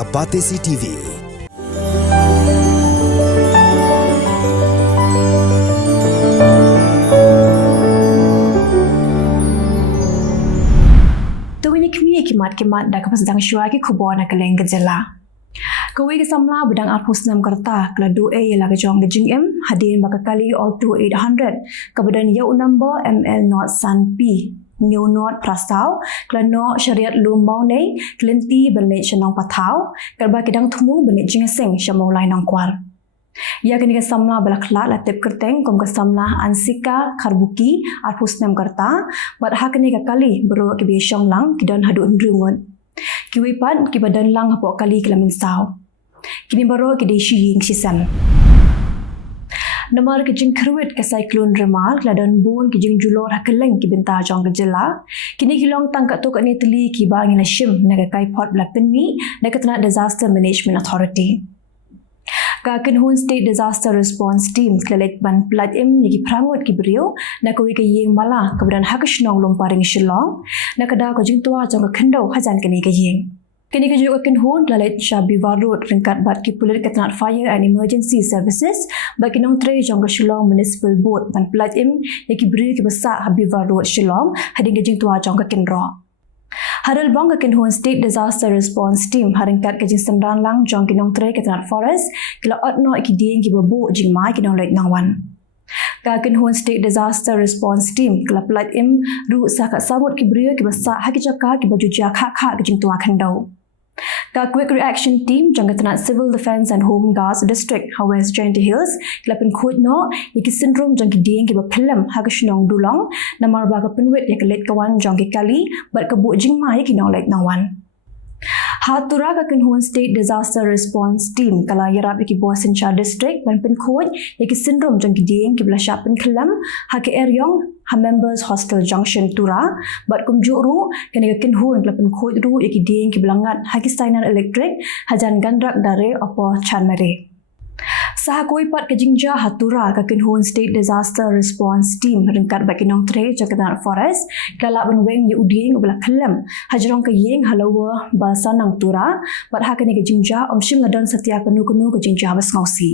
ke Pyrthei TV. Tuwini kami kimat dah kapas sedang syua ki Khubor na Kylleng ke Jylla. Kawai ke samla bedang arpus 6 kerta keladu ialah ke jong ke Jymmang hadin bakakali auto 800 kebadan yau number ML not san P new not prastau kelano syariat lumbau nei kelenti belit senang patau kerba kedang temu belit jingseng syamau lain angkwar. Ya kini ke samla balakla latip kerteng kom ke samla ansika karbuki arpus 6 kerta bat ha kini ke kali bero ke biasyong lang kidan hadu ndrungun. Kiwipan kibadan lang hapo kali kelamin sao. Kini baru ke deshi ying sisam. Namar ke jing kruit ke cyclone remal keladan bun ke jing julor ha Kylleng ki benta jong ke Jylla. Kini kilong tangkat tu kat ni teli ki bang ina shim na ke kai pot blapen mi na ke tana disaster management authority. Kakin Hun State Disaster Response Team kelalet ban plat im yaki prangut ki beriu na kawi ke ying mala keberan hakashnong lomparing shilong na kada ko jing tua jong ke kendau hajan kini ke ying. Kini ke juga kin Hun kelalet Shabi Road ringkat bat ki pulit ke tanat fire and emergency services bagi nong tre jong ke shilong municipal board ban plat im yaki beriu ki besak Habi Road shilong hading ke jing tua jong ke kendro. Hadal bang ke Hun State Disaster Response Team haringkat ke jing semdan lang jong kinong tre ke tanat forest kila otno ki ding ki babu jing mai kinong leit nangwan. Ka Hun State Disaster Response Team kila plat im ru sa ka samut ki brio ki basa haki jaka ki baju ja kha ke jing tua khandau. Ka Quick Reaction Team jong ke tanat Civil Defence and Home Guards District West Jainti Hills kila pen khut no yaki syndrome jong ki ding ki ba philam haki shnong dulong namar ba ka penwit yak let kawan jong ki kali bat ka bu jing mai ki nong leit nawan. Hatura ka Hun State Disaster Response Team kala yarap ki Bosencha District ban pen khut yaki syndrome jong ki ding ki bla sha pen khilam haki eryong ha members hostel junction tura bat kum juru kene ka Hun kala pen khut ru yaki ding ki blangat haki stainan electric hajan gandrak dare opo chanmare. Saha koi pat ke jingja hatura ka Hun State Disaster Response Team ringkat baki nong tre jakadan forest kala ban weng ye uding ubla khalam hajrong ka yeng halawa balsa nang tura bat ha kene ke jingja omshim ladan satya kanu ke jingja bas ngausi.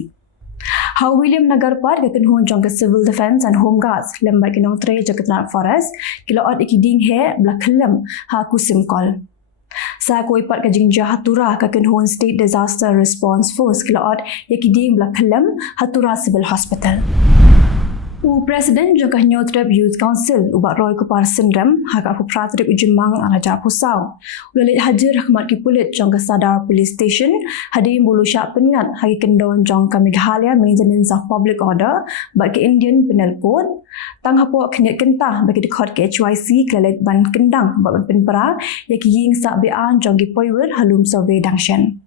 Ha William Nagar pat ke Hun jong ka Civil Defence and Home Guards lem baki nong tre jakadan forest kila ot ikiding he bla khalam ha kusim kol. Sa koi pat ka jingja hatura ka Hun State Disaster Response Force kilaot yaki ding bla khalam hatura civil hospital. U President jong ka Nyotrep Youth Council ubat roy ko par syndrome haka pu pratrik Jymmang araja pusau. Ulit hadir khmat ki pulit jong ka Sadar Police Station hadim bulu syak pengat hagi kendon jong ka Meghalaya Maintenance of Public Order bat ke Indian Penal Code tang hapo khnet kentah bagi dekhot ke HYC kelet ban kendang bat penpera yaki ying sak bean jong ki poiwer halum survey dangshan.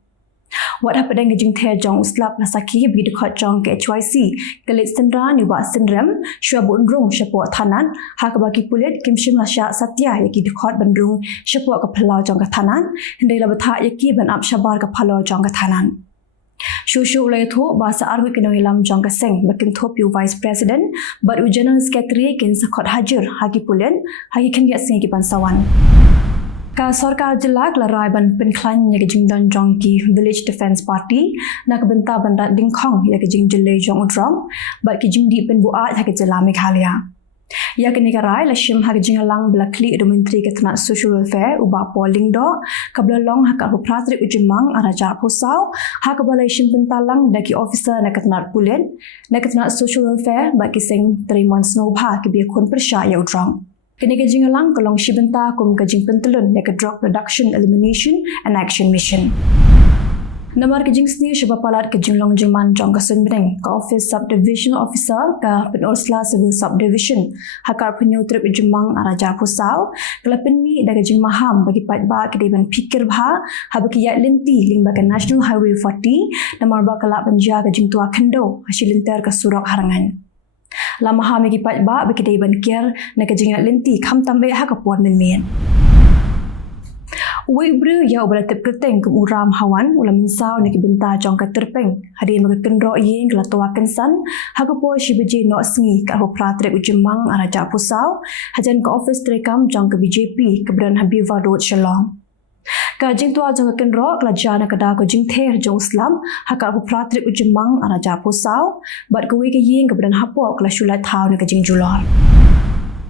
Wat hapadang jing the jong uslap nasaki bagi dekhot jong ke HYC kelet sendra ni ba syndrome syabut rung syapo thanan ha ka bagi pulit kimshim lasya satya yaki dekhot bandung syapo ka phalau jong ka thanan hendai la batha yaki ban ap syabar ka phalau jong ka thanan. Shushu ulai thu bahasa arwi kena hilam jong ka seng bakin thop yu vice president but u general secretary kin sakot hajar hagi pulen hagi khen ya sing ki pansawan. Ka sarkar Jylla klarai ban penklan ya ke jingdan jong ki Village Defence Party nak benta bandat dingkhong ya ke jing Jylla jong udrong bat ki jing di pen buat ha ke Jylla Meghalaya. Ya ke nikarai la shim ha ke jing lang blakli do menteri ke tanat social welfare uba polling do kabla long ha ka pratrik Jymmang araja pusau ha ka balai shim pentalang da ki officer na ke tanat pulen na ke tanat social welfare bat ki seng 3 months no bha ke bi khon persya ya udrong. Kini ke jing lang kolong shibenta kum ke jing pentelun ya ke drug reduction elimination and action mission. Namar ke jing sni shaba palat ke jing long jingman jong ka sunbring ka office subdivision officer ka penosla civil subdivision hakar penyu trip Jymmang araja pusau kala penmi da ke jing maham bagi pat ba ke deban pikir bha ha baki ya lenti ling ba ke national highway 40 namar ba kala panja ke jing tua khendo hasilinter ka surak harangan. Lama ha megi pat ba bagi dai ban kier na ka jingat lenti kham tambe ha ka pon men. Wei bru ya ubra tep keteng kum uram hawan ulam minsau ni ki benta jong ka terpeng hadi ma ka kendro yeng kala towa kensan ha ka po shi beje no sngi ka ho pratre Jymmang araja pusau hajan ka office trekam jong ka BJP kebran Habiba Road Shalong. Ka jing tua jong ken ro kla jana kada ko jing ther jong Islam haka bu pratrik u Jymmang ana ja posau bat ko we ke ying ke badan hapo kla shulai thau ne ka jing julor.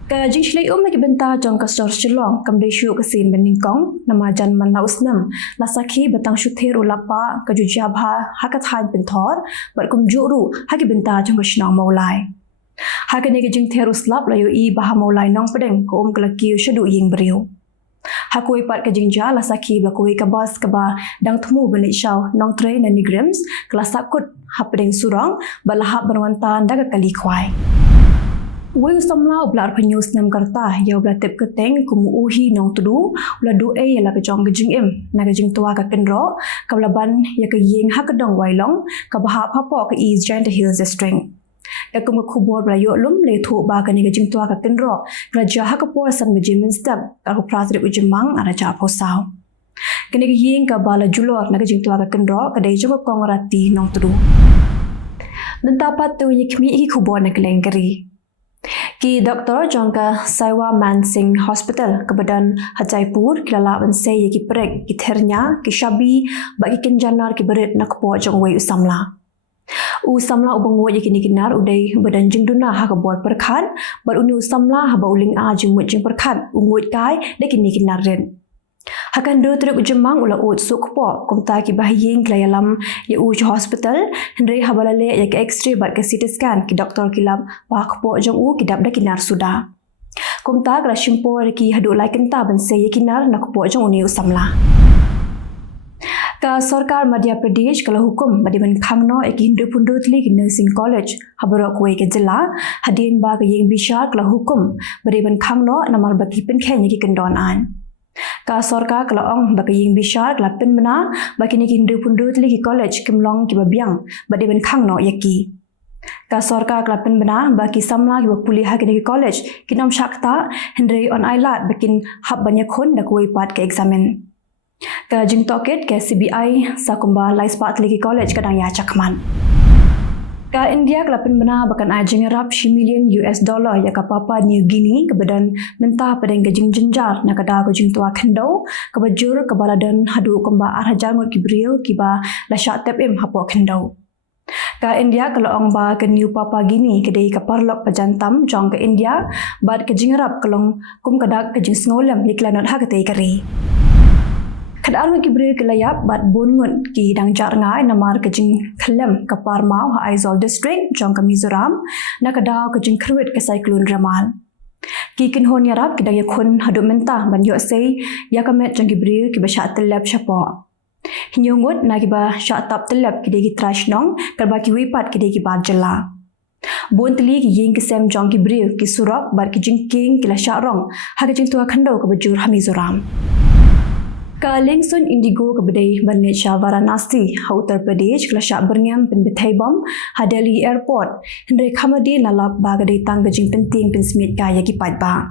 Ka jing shlei na ke benta jong ka sor shlong kam dei shu ka sin bening kong nama jan man la usnam la sakhi batang shu ther u lapa ka ju jabha haka than pen thor bat kum juru haki benta jong ka shnong maulai. Haka ne ke jing ther uslap la yo I baha maulai nong pedeng ko kala kiu shadu ying beriu. Hakui pat ke jing Jylla sakhi ba kui ka bas ka ba dang thmu benit shaw nong train na nigrams kelas sakut hapdeng surang balahap berwantan daga kali khwai. Wei samla blar panyus nam karta ya bla tep keteng kumu uhi nong tudu bla du e la ka jong ke jing em na ka jing tua ka kenro ka bla ban ya ka ying ha ka dong wailong ka bahap hapo ka East Giant Hills District. Ka kum Khubor bla yo lum le thu ba ka ni ka jing tua ka kenro ka ja ha ka por san me jimin step ka ko Pyrthei u Jymmang ana ja posau. Kini ka ying ka bala julor na ka jing tua ka kenro ka dei jo ka kong rati nong tudu. Mentapat tu yikmi ki Khubor na Kylleng keri. Ki Dr. Jongka Saiwa Mansing Hospital kebadan Hajaipur kilala banse ki prek ki thernya ki shabi bagi kenjanar ki berit nak po jong wei usamla. Usamla ubangwo ye kini kinar udai badan jingduna ha ka bor perkhan bar uni usamla ha ba uling a jingmut jing perkhan ungut kai de kini kinar ren. Hakan do truk Jymmang ula ut suk po kumta ki bahiying klayalam ye uj hospital henry habalale ye x-ray bat ke CT scan ki doktor kilap pak po jong u kidap da kinar suda. Kumta kla shimpo ki hadu lai kenta banse ye kinar nak po jong uni usamla. Ka Sarkar Madhya Pradesh kala hukum badiman khangno ek Hindu Pundutli ki nursing college haborok we ke Jylla hadin ba ka ying bishar kala hukum badiman khangno namar baki pen khenya ki kendon an. Ka Sarkar kala ong baka ying bishar kala pen mana baki ni Hindu Pundutli ki college kimlong ki babyang badiman khangno yaki. Ka Sarkar kala pen mana baki samla ki bapuli ha ki college kinom shakta henry on ailat bakin hab banyak khon dak we pat ke examen. Ka jing toket ke CBI sakumba laispat lagi college kadang ya cakman. Ka India kelapin bena bahkan ajing rap $1 million ya ka Papua New Guinea kebadan mentah padang gajing jenjar na kada gajing tua kendo ka bajur ka baladan hadu komba arhajar ngut kibriu kiba la syak tep em hapo kendo. Ka India kalau ong ba ke New Papua Guinea kedai ka parlok pajantam jong ke India bad ke jing rap kalong kum kadak ke jing sngolam iklanot ha katei kari. Kadang ki beri kelayap bat bungut ki dang jar ngai namar ke jing Kylleng ke Parmau ha Aizawl district jong ke Mizoram na kadau ke jing kruit ke cyclone Ramal. Ki kin hon yarap ki dang yakun hadu mentah ban yo sei ya kamet jong ki beri ki basha telap shapo. Hinyungut na ki ba sha tap telap ki degi trash nong karba ki wipat ki degi bar Jylla. Bon teli ki ying ki sem jong ki beri ki surap bat ki jing king ki la sha rong ha ke jing tua khandau ke bajur ha Mizoram. Kylleng sun indigo ke bedai Bandar Shah Varanasi, Uttar Pradesh, kelasya berngam pen Pyrthei bom, ha Delhi airport, henry khamadi lalap bagadai tang gajing penting pen smit kaya ki patba.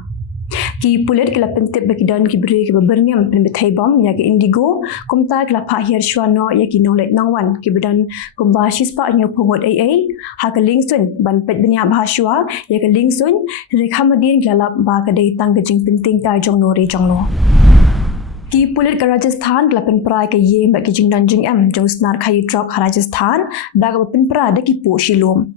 Ki pulet kila pentip bagi dan ki beri ki berngam pen Pyrthei bom ya ki indigo, kumta kila phahir shwano ya ki nolet nangwan ki bedan kumba shispa nyo pungut AA, ha Kylleng sun ban pet benya bahashwa ya Kylleng sun henry khamadi lalap bagadai tang gajing penting kaya jong nori jong no. Ki pulit ke Rajasthan kelapen perai ke ye mbak ki jing dan jing em jong snar khayi drop Rajasthan daga pen perai de ki po shilum.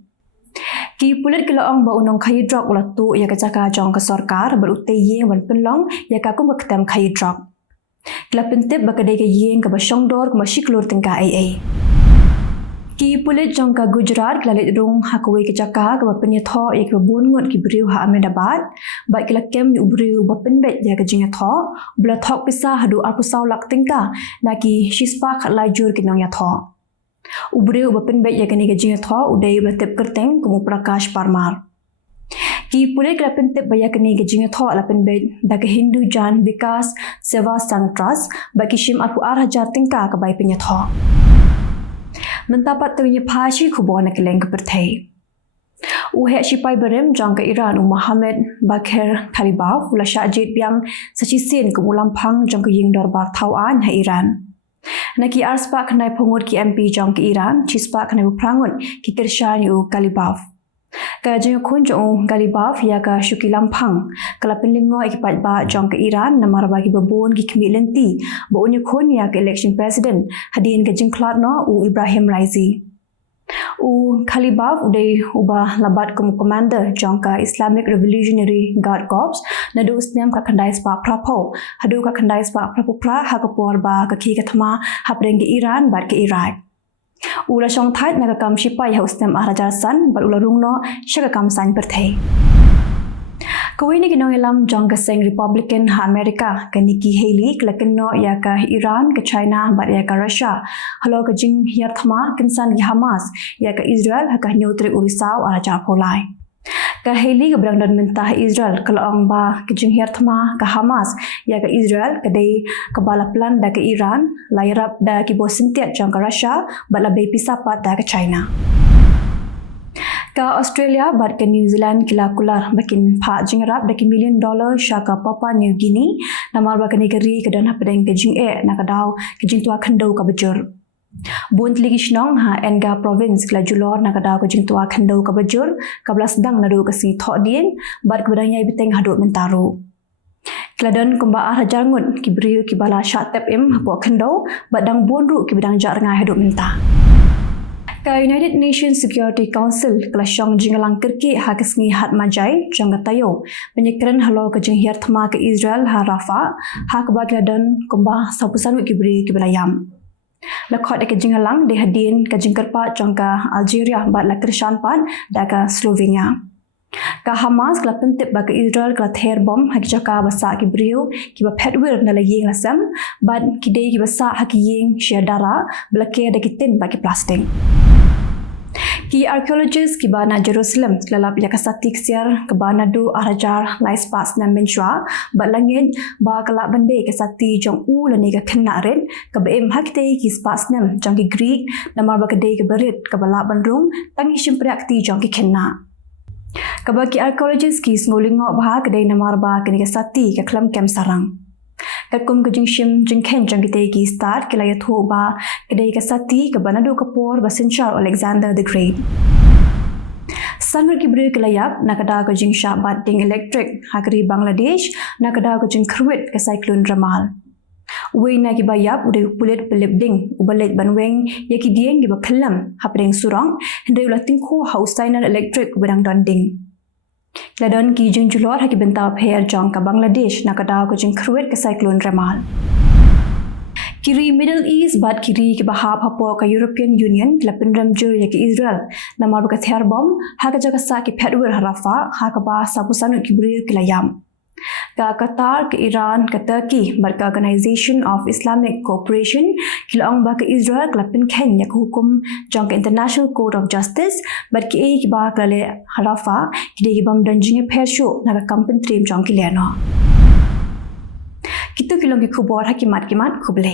Ki pulit ke laong ba unong khayi drop ula tu ya ka jaka jong ke Sarkar berutte ye ban penlong ya ka kum ketem khayi drop. Kelapen tip ba kedai ke ye ke ba shongdor ke mashiklur tengka AA. Ki pulit jong ka Gujarat kelalit rung ha kuwe ke jaka ke ba penya tho ya ke bungut ki beriu ha Ahmedabad ba kila kem yu beriu ba penbet ya ke jinga tho bla thok pisa hadu apusau lak tingka na ki shispa khat lajur ki nong ya tho. Uberiu ba penbet ya ke ni ke jinga tho udai ba tep kerteng kumu Prakash Parmar. Ki pulit kila pentep ba ya ke ni ke jinga tho la penbet da ke Hindu Jan Vikas Seva Sang Trust ba ki shim apu arhajar tingka ke bai penya tho. Mentapat tunya pashi Khubor na Kylleng ke Pyrthei. Uhe shipai berem jang ke Iran Muhammad Bakir Kalibaf ula syajid biang sachisin ke mulampang jang ke ying dorbar tauan ha Iran. Naki arspa kenai pungut ki MP jang ke Iran, chispa kenai prangut ki Kirshan yu Kalibaf. Ka jeng kun jong galibaf ya ka syuki lampang. Kala penlingo ikipat ba jong ke Iran namar bagi babon ki kemi lenti. Boonyo kun ya ke election president hadin ke jeng kladno u Ibrahim Raizi. U Khalibaf udai ubah labat commander jongka Islamic Revolutionary Guard Corps nadu usnem ka khandai spa prapo hadu ka khandai spa prapo pra ha ka por ba ka ki ka thama hapreng ke Iran bat ke Iraq. Ula song thait naga kam sipai ha usnem arajar san bat ula rungno shaga kam san Pyrthei. Kawini kinong ilam jong kaseng Republican ha Amerika ka Nikki Haley kelakino ya ka Iran ke China bat ya ka Russia halo ka jing hiar thama kinsan ki Hamas ya ka Israel ha ka nyutri urisau arajar polai. Ka Haley ke berangdan mentah Israel kelong ba ke jing hiar thama ka Hamas ya ka Israel kadai kebala plan da ke Iran lairap da ki bosintiat jong ka Russia bat labai pisapat da ke China. Ka Australia bat ke New Zealand kila kular bakin pa jingrap daki $1 million syaka Papua New Guinea namar ba ke negeri ke dan hapedeng ke jing nakadau ke jing tua khandau ka bejur. Bun ligi shnong ha Enga province kila julor nakadau ke jing tua khandau ka bejur kabla sedang nadu ke si thok dien bat ke bedang nyai biteng hadut mentaru. Keladan kumba hajar ngut ki beriu ki bala syatep im hapo khandau bat dang bonru ki bedang jak ngai hadut mentah. Ka United Nations Security Council kelasong jingalang kerki ha kesngi hat majai jangga tayo penyekren halo ke jinghiar thama ke Israel ha Rafah ha ke bagladan kumba sapusan ki beri ki belayam lakhot ke jingalang de hadin ke jingkerpa jangga Algeria bat la krishan pan da ka Slovenia ka Hamas kala pentip ba ke Israel kala ther bom ha ki jaka basa ki beriu ki ba petwir na la yeng lasam bat ki dei ki basa ha ki yeng syadara blake da ki tin ba ki plastik. Ki archaeologist ki bana Jerusalem lalap ya kasati ksiar ke bana du arajar lais pas na menshwa balangin ba kala bande kasati jong u lani ka khnaren ka bem hakte ki spas nam jong ki Greek namar ba kade ke berit ka bala bandrung tangi simpriak ti jong ki khenna. Ka ba ki archaeologist ki smolingo ba kade namar ba kini kasati ka klam kem sarang. Kakum ke jingshim jingken jang kita ki start kila ya thoba kedai ka sati ke banadu kapor basinchar Alexander the Great. Sangur ki beri kelayap nakada ke jingsha bat ding electric hakri Bangladesh nakada ke jing kruit ke cyclone Ramal. Wei na ki bayap udah pulit pelip ding ubalet banweng ya ki dieng ki bakhalam hapdeng surang hendai ulah tingko hausainer electric berang donding. Ladon ki jing julor haki bentap hair jong ka Bangladesh nakadaw ko jing kruet ke cyclone Ramal. Kiri Middle East bat kiri ke bahap hapo ka European Union lapin ramjur ya ke Israel namar ka ther bom ha ka jaga sa ki phedwer harafa ha ka ba sapusan ki brir ki layam. Ka Qatar ke Iran ke Turkey bat ka Organization of Islamic Cooperation kilong ba ke Israel klapin khen ya hukum jong ke International Court of Justice bat ki ba kale harafa ki de bam danjing pher show na ka kampen trim jong ki leno. Kitu kilong ki khubor hakimat kimat khuble.